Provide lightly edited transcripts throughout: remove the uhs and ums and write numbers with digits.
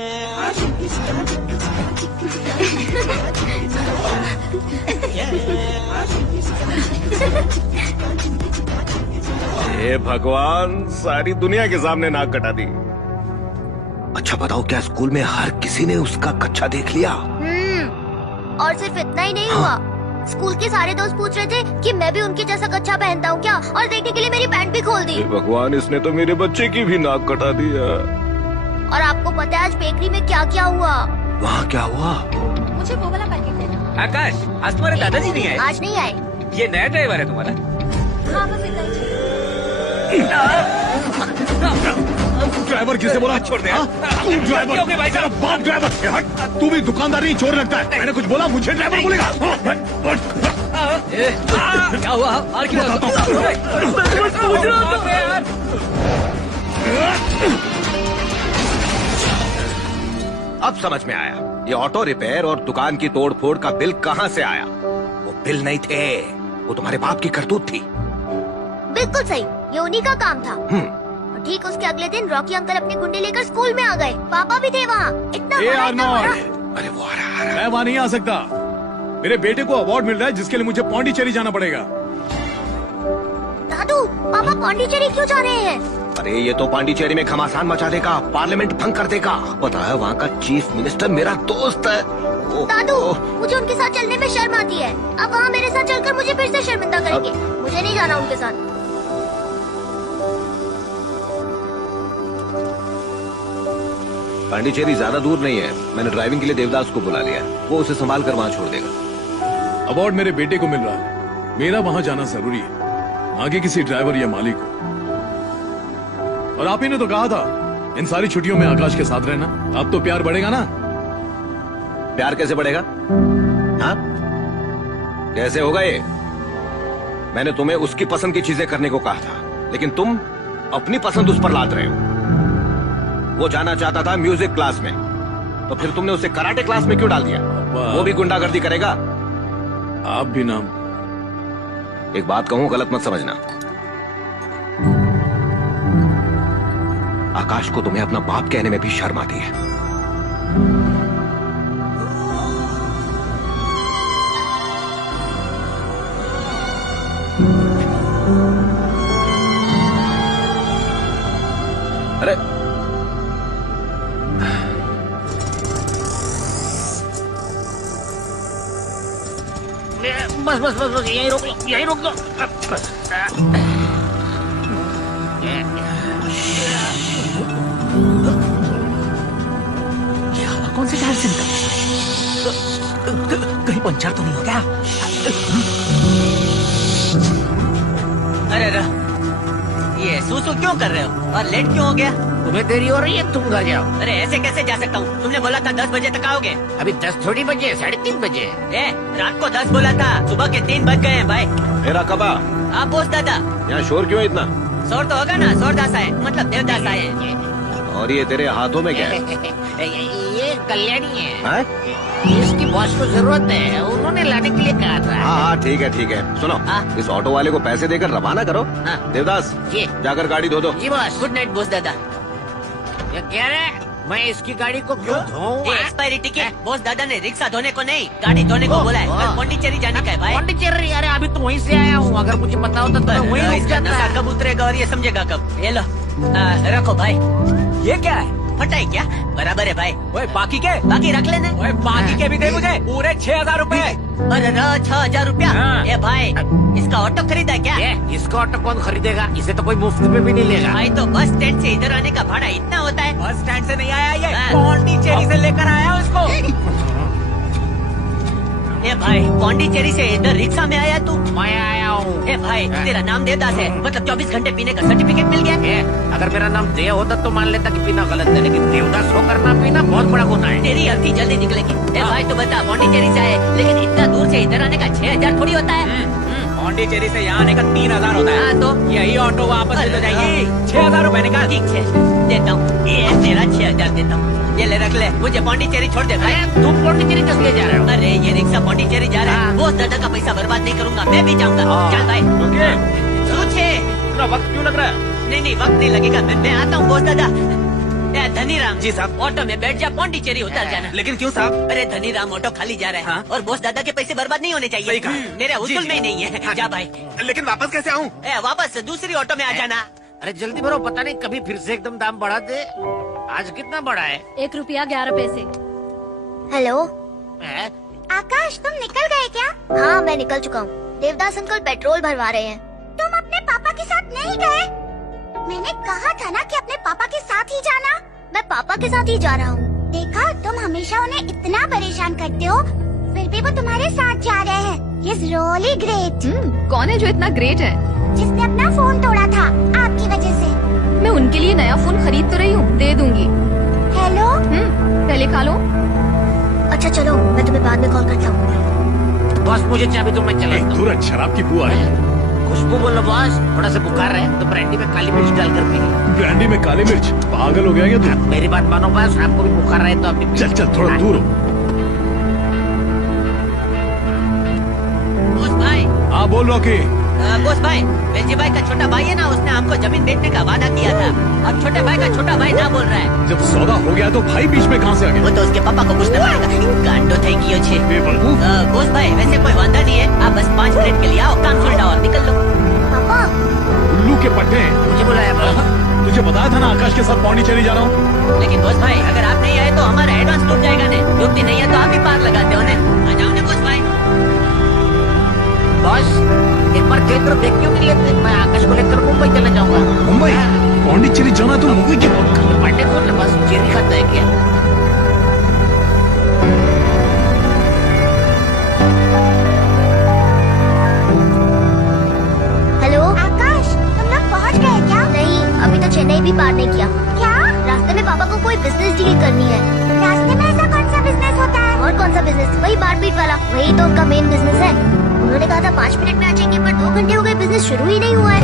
हे भगवान, सारी दुनिया के सामने नाक कटा दी। अच्छा बताओ, क्या स्कूल में हर किसी ने उसका कच्चा देख लिया? और सिर्फ इतना ही नहीं हुआ, स्कूल के सारे दोस्त पूछ रहे थे कि मैं भी उनके जैसा कच्चा पहनता हूँ क्या, और देखने के लिए मेरी पैंट भी खोल दी। हे भगवान, इसने तो मेरे बच्चे की भी नाक कटा दिया। और आपको पता है आज बेकरी में क्या क्या हुआ? वहाँ क्या हुआ? मुझे वो वाला पैकेट देना। आकाश, आज तुम्हारे दादाजी नहीं आए? आज नहीं आए। ये नया ड्राइवर है तुम्हारा? हाँ, बस इतना ही। ड्राइवर किसे बोला? छोड़ दे। तू ड्राइवर? क्यों भाई साहब? बाप ड्राइवर है, हट। तू भी दुकानदार नहीं, चोर लगता है। मैंने कुछ बोला, मुझे ड्राइवर बोलेगा? क्या हुआ? और क्यों? अब समझ में आया, ये ऑटो रिपेयर और दुकान की तोड़ फोड़ का बिल कहाँ से आया। वो बिल नहीं थे, वो तुम्हारे बाप की करतूत थी। बिल्कुल सही, ये उन्हीं का काम था। और ठीक उसके अगले दिन रॉकी अंकल अपने गुंडे लेकर स्कूल में आ गए। पापा भी थे वहाँ। इतना मारा। अरे वो आ रहा है। मैं वहाँ नहीं आ सकता। मेरे बेटे को अवार्ड मिल रहा है जिसके लिए मुझे पौंडीचेरी जाना पड़ेगा। दादू, पापा पौंडीचेरी क्यों जा रहे हैं? अरे ये तो पांडिचेरी में घमासान मचा देगा, पार्लियामेंट भंग कर देगा। पता है, वहाँ का चीफ मिनिस्टर मेरा दोस्त है। दादू, मुझे उनके साथ चलने में शर्म आती है। अब वहाँ मेरे साथ चलकर मुझे फिर से शर्मिंदा करेंगे। मुझे नहीं जाना उनके साथ। पांडिचेरी ज्यादा दूर नहीं है। मैंने ड्राइविंग के लिए देवदास को बुला लिया, वो उसे संभाल कर वहाँ छोड़ देगा। अवार्ड मेरे बेटे को मिल रहा है, मेरा वहाँ जाना जरूरी है, आगे किसी ड्राइवर या मालिक को। और आप ही ने तो कहा था इन सारी छुट्टियों में आकाश के साथ रहना। अब तो प्यार बढ़ेगा ना? प्यार कैसे बढ़ेगा? हाँ, कैसे होगा ये? मैंने तुम्हें उसकी पसंद की चीजें करने को कहा था, लेकिन तुम अपनी पसंद उस पर लाद रहे हो। वो जाना चाहता था म्यूजिक क्लास में, तो फिर तुमने उसे कराटे क्लास में क्यों डाल दिया? वो भी गुंडागर्दी करेगा। आप भी ना। एक बात कहूं, गलत मत समझना। आकाश को तुम्हें अपना बाप कहने में भी शर्म आती है। अरे बस बस बस बस, यहीं रोक लो, यहीं रोक दो। कौन से टायर से निकल? कहीं पंचर तो नहीं हो गया? अरे अरे, ये सूसू क्यों कर रहे हो और लेट क्यों हो गया? तुम्हें देरी हो रही है, तुम घर जाओ। अरे ऐसे कैसे जा सकता हूँ? तुमने बोला था 10 बजे तक आओगे। अभी 10 थोड़ी बजे, 3:30 बजे। रात को 10 बोला था, सुबह के 3 बज गए हैं भाई। मेरा कबा, आप बोस दादा। यहाँ शोर क्यों है इतना? शोर तो होगा ना, शोरदास आए मतलब देवदास आए हैं। और ये तेरे हाथों में क्या है? ये कल्याणी है। हाँ? इसकी बॉस को जरूरत है, उन्होंने लाने के लिए कहा था। हाँ, ठीक है ठीक है। सुनो, इस ऑटो वाले को पैसे देकर रवाना करो। हाँ। देवदास, जी। जाकर गाड़ी धो दो। जी बॉस। गुड नाइट बोस दादा। ये कह रहे मैं इसकी गाड़ी को क्यों धोऊं? Expiry ticket. बोस दादा ने रिक्शा धोने को नहीं, गाड़ी धोने को बोला है। कल पौंडीचेरी जाने का है भाई। पौंडीचेरी? अरे अभी तो वहीं से आया हूँ, अगर मुझे पता होता तो मैं वहीं रुक इसका नशा जाता। कब उतरेगा और ये समझेगा कब? ये लो, रखो भाई। ये क्या है? फटाई क्या? बराबर है भाई। ओए बाकी के? बाकी रख लेना। ओए बाकी के भी दे मुझे, पूरे 6000 रुपए। अरे 6000 रुपया? ये भाई, इसका ऑटो खरीदा क्या? इसका ऑटो कौन खरीदेगा? इसे तो कोई मुफ्त में भी नहीं लेगा। भाई तो बस स्टैंड से इधर आने का भाड़ा इतना होता है? बस स्टैंड से नहीं आया ये, पौंडीचेरी से लेकर आया उसको। ए भाई, पौंडीचेरी से इधर रिक्शा में आया तू? मैं आया हूँ। ए भाई, तेरा नाम देवदास है, मतलब 24 घंटे पीने का सर्टिफिकेट मिल गया? अगर मेरा नाम देव होता तो मान लेता कि पीना गलत है, लेकिन देवदास होकर ना पीना बहुत बड़ा गुनाह है। तेरी अर्थी जल्दी निकलेगी। ए भाई तो बता, पौंडीचेरी से आए, लेकिन इतना दूर से इधर आने का 6000 थोड़ी होता है। पौंडीचेरी से यहाँ आने का 3000 होता है। हाँ तो यही ऑटो वापस ले जाएगी। 6000 रुपए निकाल। ठीक है, देता हूँ। ये तेरा 6000 देता हूँ। ये ले, रख ले। मुझे पौंडीचेरी छोड़ दे भाई। तुम पौंडीचेरी किस लिए जा रहे हो? अरे ये रिक्शा पौंडीचेरी जा रहा है, बोस दादा का पैसा बर्बाद नहीं करूंगा, मैं भी जाऊंगा। चल भाई। ओके। पूछे इतना वक्त क्यों लग रहा है? नहीं नहीं, वक्त नहीं लगेगा, मैं आता हूँ बोस दादा। ए धनीराम जी साहब। ऑटो में बैठ जा, पौंडीचेरी उतर जाना। लेकिन क्यों साहब? अरे धनीराम ऑटो खाली जा रहा है हाँ? और बोस दादा के पैसे बर्बाद नहीं होने चाहिए। सही कहा। मेरे जी, उसूल जी। में ही नहीं है। हाँ, जा भाई। लेकिन वापस कैसे आऊँ? ए वापस दूसरी ऑटो में आ जाना। अरे जल्दी भरो, पता नहीं कभी फिर से एकदम दाम बढ़ा दे। आज कितना बढ़ा है? 1 रुपया 11 पैसे। हेलो हैं? आकाश, तुम निकल गए क्या? हाँ, मैं निकल चुका हूँ। देवदास अंकल पेट्रोल भरवा रहे हैं। तुम अपने पापा के साथ नहीं गए? मैंने कहा था ना कि अपने पापा के साथ ही जाना। मैं पापा के साथ ही जा रहा हूँ। देखा, तुम हमेशा उन्हें इतना परेशान करते हो, फिर भी वो तुम्हारे साथ जा रहे हैं। He is really great। कौन है जो इतना ग्रेट है? जिसने अपना फोन तोड़ा था आपकी वजह से। मैं उनके लिए नया फोन खरीद तो रही हूँ, दे दूंगी। हेलो, पहले खा लो। अच्छा चलो, मैं तुम्हें बाद में कॉल करता हूँ। बॉस मुझे चाबी तो मैं चलाता हूँ। तुरंत शराब की बू आ रही है। खुशबू बोलो बॉस, थोड़ा सा बुखार है तो ब्रांडी में काली मिर्च डालकर पी लो। ब्रांडी में काली मिर्च? पागल हो गया क्या तू? आप मेरी बात मानो बॉस, आपको भी बुखार रहे तो आप भी चल चल थोड़ा दूर हो। बोस भाई, हाँ बोल रॉकी। बोस भाई, बेलजी भाई का छोटा भाई है ना, उसने हमको जमीन बेचने का वादा किया था। अब छोटे भाई का छोटा भाई ना बोल रहा है। जब सौदा हो गया तो भाई बीच में कहाँ से आ वो गया? तो उसके पापा को पूछना पड़ेगा। गांडो થઈ ગયો છે। बेवकूफ। बोस भाई, वैसे कोई वादा नहीं है, आप बस 5 मिनट के लिए आओ, काम सुलझाओ और निकल लो। पापा, उल्लू के पट्टे। मुझे बुलाया बॉस। तुझे बताया था ना आकाश के साथ पौंडीचेरी जा रहा हूँ। लेकिन बोस भाई, अगर आप नहीं आए तो हमारा एडवांस टूट जाएगा ने। डूबती नहीं है तो आप ही पार लगाते हो ने। आ जाओ ने बोस भाई। बॉस एक बार थिएटर देख क्यों नहीं लेते? मैं आकाश को लेकर मुंबई चला जाऊंगा। मुंबई? पौंडीचेरी जाना तो मुंबई की बात कर। पांडे कौन है? बस चेरी खाता है क्या? हेलो आकाश, तुम लोग पहुंच गए क्या? नहीं, अभी तो चेन्नई भी पार नहीं किया। क्या? रास्ते में पापा को कोई बिजनेस डील करनी है। रास्ते में ऐसा कौन सा बिजनेस होता है? और कौन सा बिजनेस? वही मारपीट वाला। वही तो उनका मेन बिजनेस है। उन्होंने कहा था 5 मिनट में आ जाएंगे, पर 2 घंटे हो गए, बिजनेस शुरू ही नहीं हुआ है।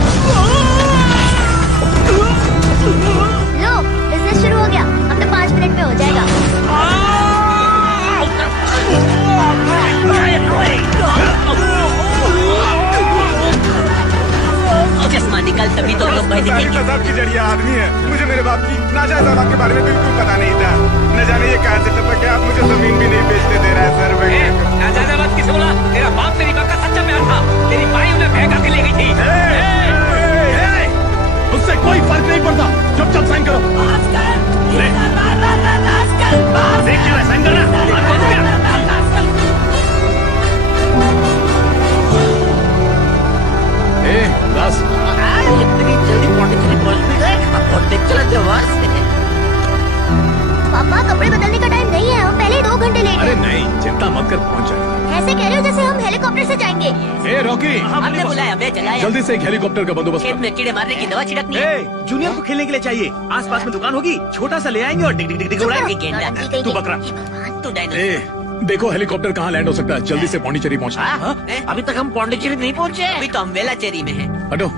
लो, बिजनेस शुरू हो गया। अब तो 5 मिनट में हो जाएगा। चश्मा निकाल, तभी तो लोग भाई दिखेंगे। साहब की जड़िया आदमी है। मुझे मेरे बाप की नाजायज औलाद के बारे में बिल्कुल पता नहीं था। न जाने ये कहाँ से टपक गया। आप मुझे जमीन भी नहीं बेचने दे रहा है सर। नाजायज बात किसे बोला? तेरा बाप तेरी बाप का सच्चा प्यार था। तेरी माई उन्हें बहका के ले गई थी। उससे कोई फर्क नहीं पड़ता। चुपचाप साइन करो। देख क्या है, साइन करना। ए, दास। इतनी जल्दी पौंडीचेरी पहुंच भी गए? अब बहुत देख चला थे बॉस। पापा, कपड़े बदलने का टाइम नहीं है, हम पहले ही 2 घंटे लेट अरे हैं। नहीं, चिंता मत कर, पहुंच जाएगा। ऐसे कह रहे हो जैसे हम हेलीकॉप्टर से जाएंगे। ए रॉकी, हमने बुलाया, मैं चलाया। जल्दी से एक हेलीकॉप्टर का बंदोडास्त खेत कर। में कीड़े मारने की दवा छिड़कनी है। जूनियर को खेलने के लिए चाहिए। आसपास में दुकान होगी, छोटा सा ले आएंगे और डिग डिग डिग डिग उड़ाएंगे। गेंडा। नौटंकी कहीं तू की। बकरा। हे भगवान, तू डायनासोर। ए, देखो हेलीकॉप्टर कहाँ लैंड हो सकता है। जल्दी से पौंडीचेरी पहुंचना। हाँ? अभी तक हम पौंडीचेरी नहीं पहुंचे। अभी तो हम वेलाचेरी में हैं। हटो।